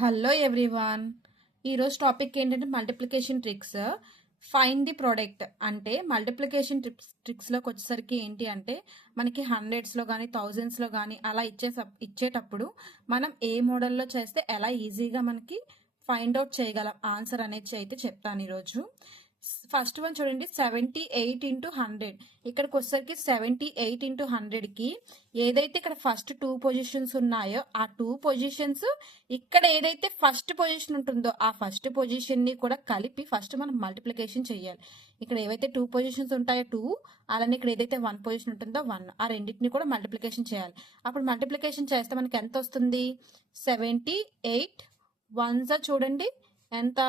Hello everyone. ఈరోజు topic ఏంటంటే multiplication tricks. Find the product అంటే మల్టిప్లికేషన్ ట్రిక్స్లోకి వచ్చేసరికి ఏంటి అంటే మనకి హండ్రెడ్స్లో కానీ థౌజండ్స్లో కానీ అలా ఇచ్చేటప్పుడు మనం ఏ మోడల్లో చేస్తే ఎలా ఈజీగా మనకి ఫైండ్ అవుట్ చేయగలం ఆన్సర్ అనేది అయితే చెప్తాను ఈరోజు. ఫస్ట్ వన్ చూడండి, 78 ఇంటూ 100. ఇక్కడికి వచ్చేసరికి 78 ఇంటూ 100కి ఏదైతే ఇక్కడ ఫస్ట్ 2 పొజిషన్స్ ఉన్నాయో ఆ 2 పొజిషన్స్ ఇక్కడ ఏదైతే ఫస్ట్ పొజిషన్ ఉంటుందో ఆ ఫస్ట్ పొజిషన్ని కూడా కలిపి ఫస్ట్ మనం మల్టిప్లికేషన్ చేయాలి. ఇక్కడ ఏవైతే 2 పొజిషన్స్ ఉంటాయో 2, అలానే ఇక్కడ ఏదైతే 1 పొజిషన్ ఉంటుందో 1, ఆ రెండింటిని కూడా మల్టిప్లికేషన్ చేయాలి. అప్పుడు మల్టిప్లికేషన్ చేస్తే మనకి ఎంత వస్తుంది? 78 1 చూడండి ఎంత,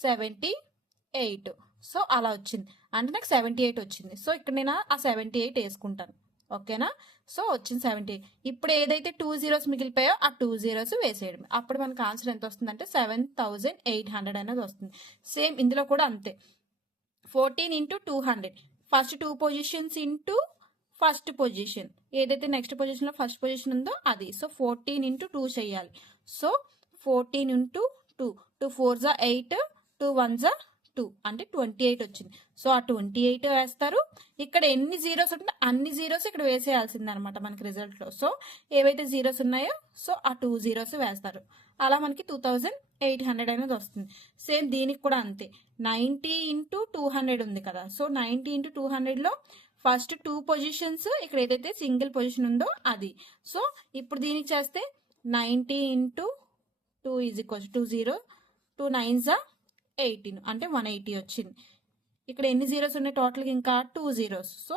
78. సో అలా వచ్చింది అంటే నాకు 78 వచ్చింది. సో ఇక్కడ నేను ఆ 78 వేసుకుంటాను. ఓకేనా? సో వచ్చింది 78. ఇప్పుడు ఏదైతే 2 zeros మిగిలిపోయో ఆ 2 zeros వేసేయడం. అప్పుడు మనకు ఆన్సర్ ఎంత వస్తుంది అంటే 7800 అనేది వస్తుంది. సేమ్ ఇందులో కూడా అంతే. 14 into 200, first 2 positions into first position, ఏదైతే నెక్స్ట్ పొజిషన్లో ఫస్ట్ పొజిషన్ ఉందో అది. సో 14 ఇంటూ 2 చేయాలి. సో 14 ఇంటూ 2, 2 4 8, 2 1 2 అంటే 28 వచ్చింది. సో ఆ 28 వేస్తారు. ఇక్కడ ఎన్ని జీరోస్ ఉంటుందో అన్ని జీరోస్ ఇక్కడ వేసేయాల్సింది అనమాట మనకి రిజల్ట్లో. సో ఏవైతే జీరోస్ ఉన్నాయో సో ఆ 2 zeros వేస్తారు. అలా మనకి 2800 అనేది వస్తుంది. సేమ్ దీనికి కూడా అంతే. 90 ఇంటూ 200 ఉంది కదా. సో 90 ఇంటూ 200లో ఫస్ట్ 2 పొజిషన్స్ ఇక్కడ ఏదైతే సింగిల్ పొజిషన్ ఉందో అది. సో ఇప్పుడు దీనికి చేస్తే 90 ఇంటూ 2 ఈజ్ ఈక్వల్స్ 20, 2 9s 18 అంటే 180 వచ్చింది. ఇక్కడ ఎన్ని జీరోస్ ఉన్నాయి టోటల్గా? ఇంకా 2 zeros. సో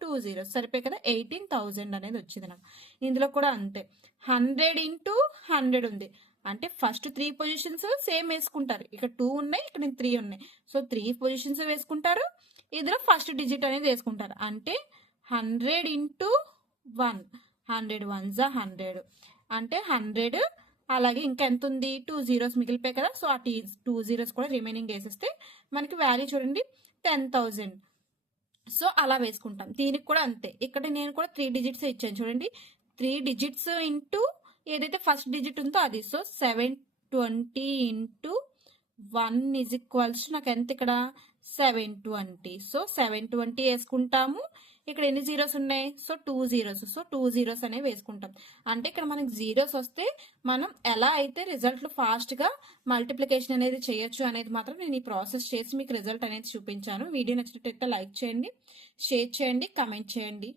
2 zeros సరిపోయి కదా, 18,000 అనేది వచ్చింది నాకు. ఇందులో కూడా అంతే. 100 ఇంటూ 100 ఉంది అంటే ఫస్ట్ 3 పొజిషన్స్ సేమ్ వేసుకుంటారు. ఇక్కడ 2 ఉన్నాయి, ఇక్కడ 3 ఉన్నాయి. సో 3 పొజిషన్స్ వేసుకుంటారు. ఇందులో ఫస్ట్ డిజిట్ అనేది వేసుకుంటారు. అంటే 100 ఇంటూ 1, 100 1s 100 అంటే 100. అలాగే ఇంకా ఎంత ఉంది? 2 zeros మిగిలిపోయాయి కదా. సో ఆ 2 zeros కూడా రిమైనింగ్ వేసేస్తే మనకి వాల్యూ చూడండి 10,000. సో అలా వేసుకుంటాం. దీనికి కూడా అంతే. ఇక్కడ నేను కూడా 3 digits ఇచ్చాను చూడండి. 3 digits ఇంటూ ఏదైతే ఫస్ట్ డిజిట్ ఉందో అది. సో 720 ఇంటూ 1 ఈజ్ ఈక్వల్స్ నాకు ఎంత ఇక్కడ? 720. సో 720 వేసుకుంటాము. ఇక్కడ ఎన్ని జీరోస్ ఉన్నాయి? So 2 zeros. సో 2 zeros అనేవి వేసుకుంటాం. అంటే ఇక్కడ మనకి జీరోస్ వస్తే మనం ఎలా అయితే రిజల్ట్లు ఫాస్ట్గా మల్టిప్లికేషన్ అనేది చేయొచ్చు అనేది మాత్రం నేను ఈ ప్రాసెస్ చేసి మీకు రిజల్ట్ అనేది చూపించాను. వీడియో నచ్చినట్లయితే లైక్ చేయండి, షేర్ చేయండి, కమెంట్ చేయండి.